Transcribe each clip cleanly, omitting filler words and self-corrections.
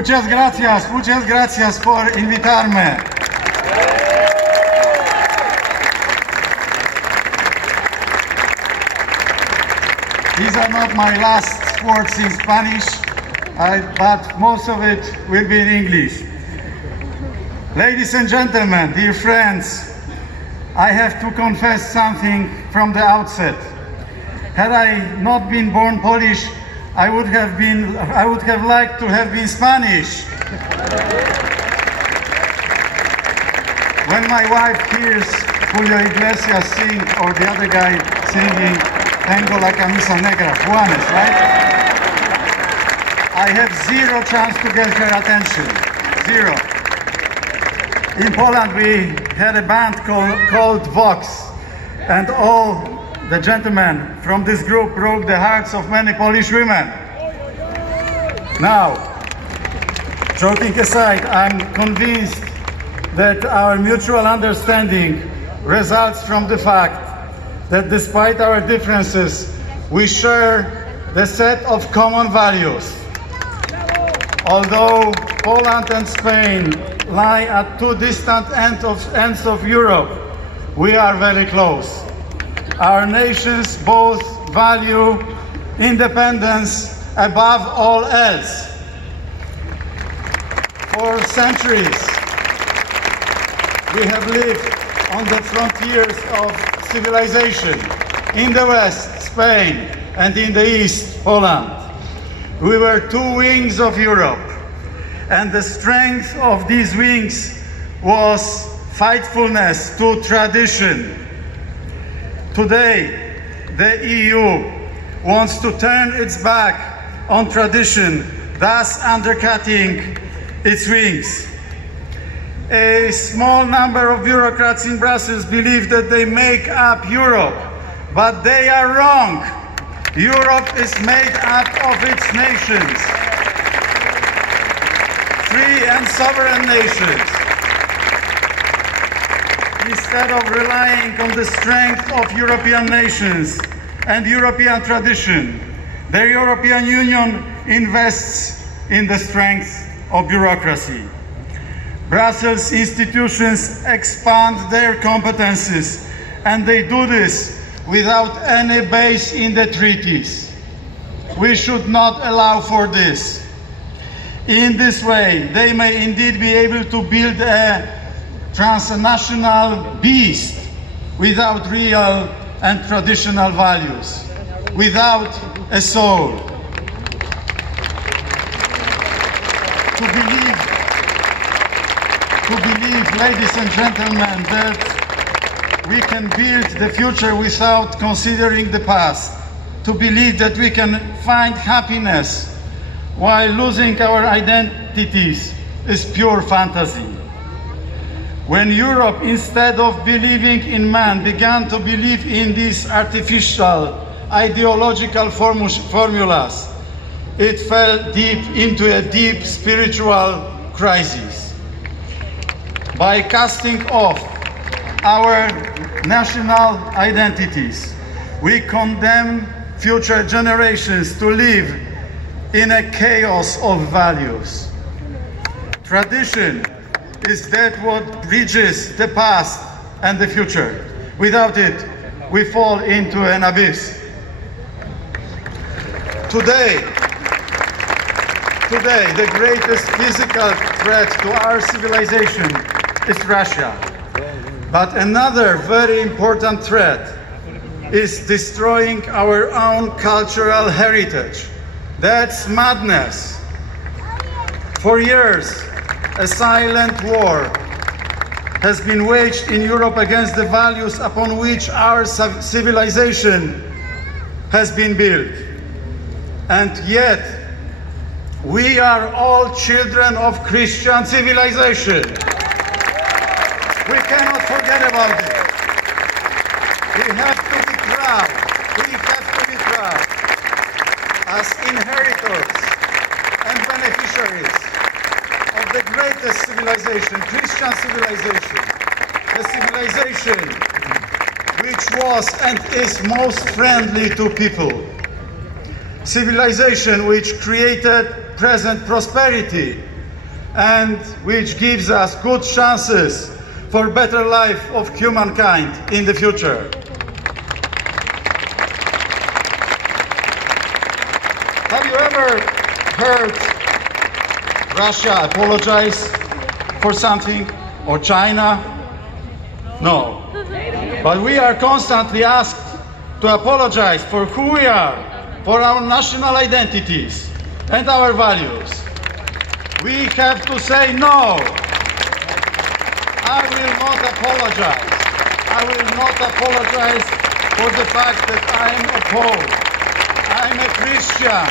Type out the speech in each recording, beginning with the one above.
Muchas gracias por invitarme. These are not my last words in Spanish, but most of it will be in English. Ladies and gentlemen, dear friends, I have to confess something from the outset. Had I not been born Polish, I would have liked to have been Spanish. When my wife hears Julio Iglesias sing, or the other guy singing Tengo la camisa negra, Juanes, right? I have zero chance to get her attention. Zero. In Poland we had a band called Vox, and all the gentlemen from this group broke the hearts of many Polish women. Now, joking aside, I'm convinced that our mutual understanding results from the fact that despite our differences, we share the set of common values. Although Poland and Spain lie at two distant ends of Europe, we are very close. Our nations both value independence above all else. For centuries, we have lived on the frontiers of civilization. In the West, Spain, and in the East, Poland. We were two wings of Europe, and the strength of these wings was faithfulness to tradition. Today, the EU wants to turn its back on tradition, thus undercutting its wings. A small number of bureaucrats in Brussels believe that they make up Europe, but they are wrong. Europe is made up of its nations, free and sovereign nations. Instead of relying on the strength of European nations and European tradition, the European Union invests in the strength of bureaucracy. Brussels institutions expand their competences, and they do this without any base in the treaties. We should not allow for this. In this way, they may indeed be able to build a transnational beast without real and traditional values, without a soul. To believe, ladies and gentlemen, that we can build the future without considering the past, to believe that we can find happiness while losing our identities, is pure fantasy. When Europe, instead of believing in man, began to believe in these artificial ideological formulas, it fell deep into a deep spiritual crisis. By casting off our national identities, we condemn future generations to live in a chaos of values. Tradition is that what bridges the past and the future. Without it, we fall into an abyss. Today, the greatest physical threat to our civilization is Russia. But another very important threat is destroying our own cultural heritage. That's madness. For years, a silent war has been waged in Europe against the values upon which our civilization has been built. And yet, we are all children of Christian civilization. We cannot forget about it. We have to be proud. We have to be proud as inheritors and beneficiaries of the greatest civilization, Christian civilization, the civilization which was and is most friendly to people, civilization which created present prosperity and which gives us good chances for better life of humankind in the future. Have you ever heard Russia apologize for something, or China? No. But we are constantly asked to apologize for who we are, for our national identities and our values. We have to say no. I will not apologize. I will not apologize for the fact that I am a Pole. I am a Christian.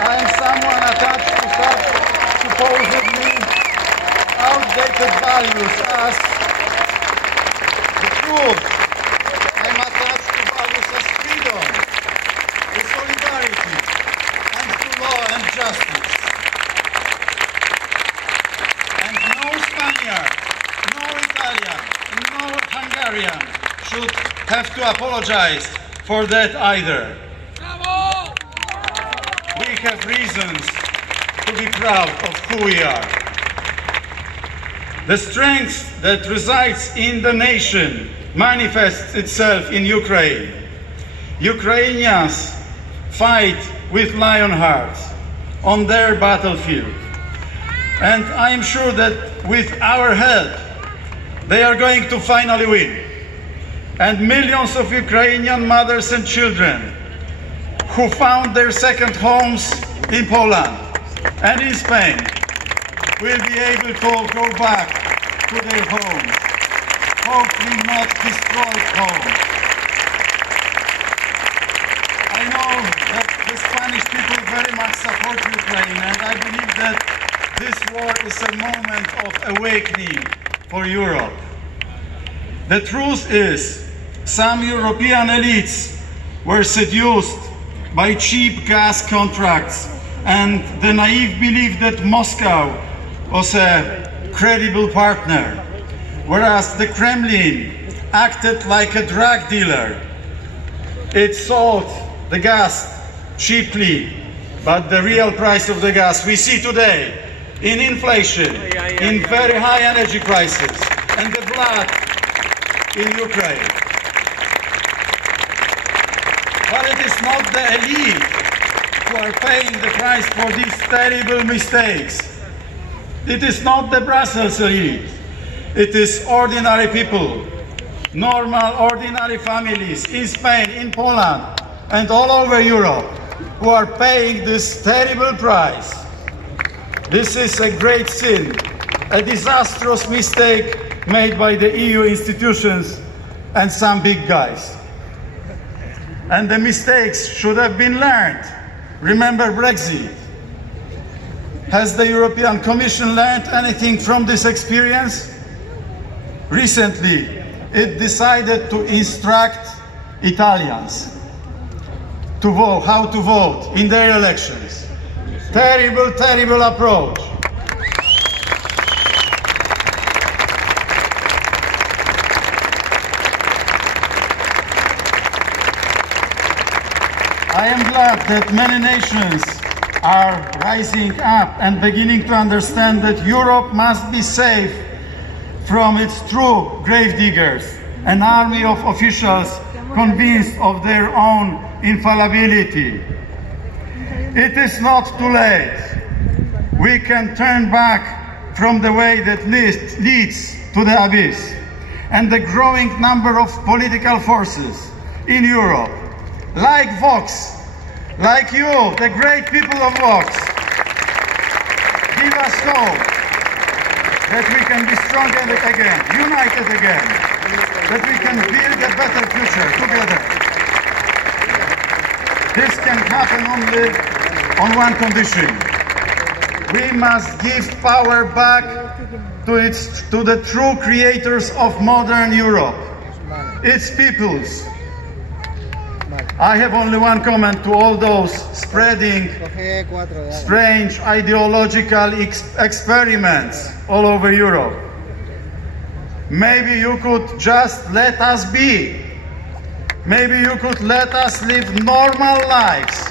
I am someone attached to such supposedly outdated values as the truth. I am attached to values as freedom, to solidarity, and to law and justice. And no Spaniard, no Italian, no Hungarian should have to apologize for that either. We have reasons to be proud of who we are. The strength that resides in the nation manifests itself in Ukraine. Ukrainians fight with lion hearts on their battlefield. And I am sure that with our help, they are going to finally win. And millions of Ukrainian mothers and children who found their second homes in Poland and in Spain will be able to go back to their homes, hopefully not destroyed homes. I know that the Spanish people very much support Ukraine, and I believe that this war is a moment of awakening for Europe. The truth is, some European elites were seduced by cheap gas contracts and the naive belief that Moscow was a credible partner, whereas the Kremlin acted like a drug dealer. It sold the gas cheaply, but the real price of the gas we see today in inflation, in very high energy prices, and the blood in Ukraine. But it is not the elite who are paying the price for these terrible mistakes. It is not the Brussels elite. It is ordinary people, normal, ordinary families in Spain, in Poland, and all over Europe who are paying this terrible price. This is a great sin, a disastrous mistake made by the EU institutions and some big guys. And the mistakes should have been learned. Remember Brexit. Has the European Commission learned anything from this experience? Recently, it decided to instruct Italians to vote, how to vote in their elections. Terrible, terrible approach. I am glad that many nations are rising up and beginning to understand that Europe must be safe from its true gravediggers, an army of officials convinced of their own infallibility. It is not too late. We can turn back from the way that leads to the abyss. And the growing number of political forces in Europe, like Vox, like you, the great people of Vox, give us hope that we can be stronger again, united again, that we can build a better future together. This can happen only on one condition. We must give power back to the true creators of modern Europe, its peoples. I have only one comment to all those spreading strange ideological experiments all over Europe. Maybe you could just let us be. Maybe you could let us live normal lives.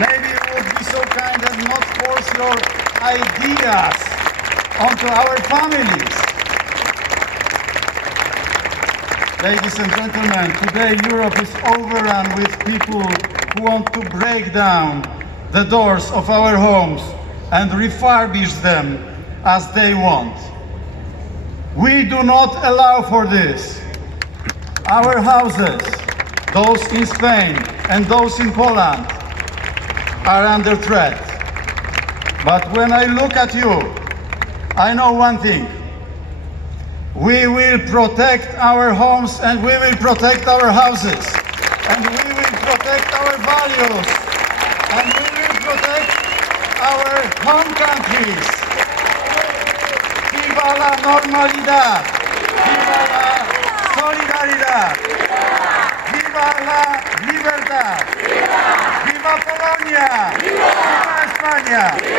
Maybe you would be so kind and not force your ideas onto our families. Ladies and gentlemen, today Europe is overrun with people who want to break down the doors of our homes and refurbish them as they want. We do not allow for this. Our houses, those in Spain and those in Poland, are under threat. But when I look at you, I know one thing. We will protect our homes and we will protect our houses. And we will protect our values. And we will protect our home countries. Viva la normalidad. Viva la solidaridad. Viva la libertad. Viva Polonia. Viva España.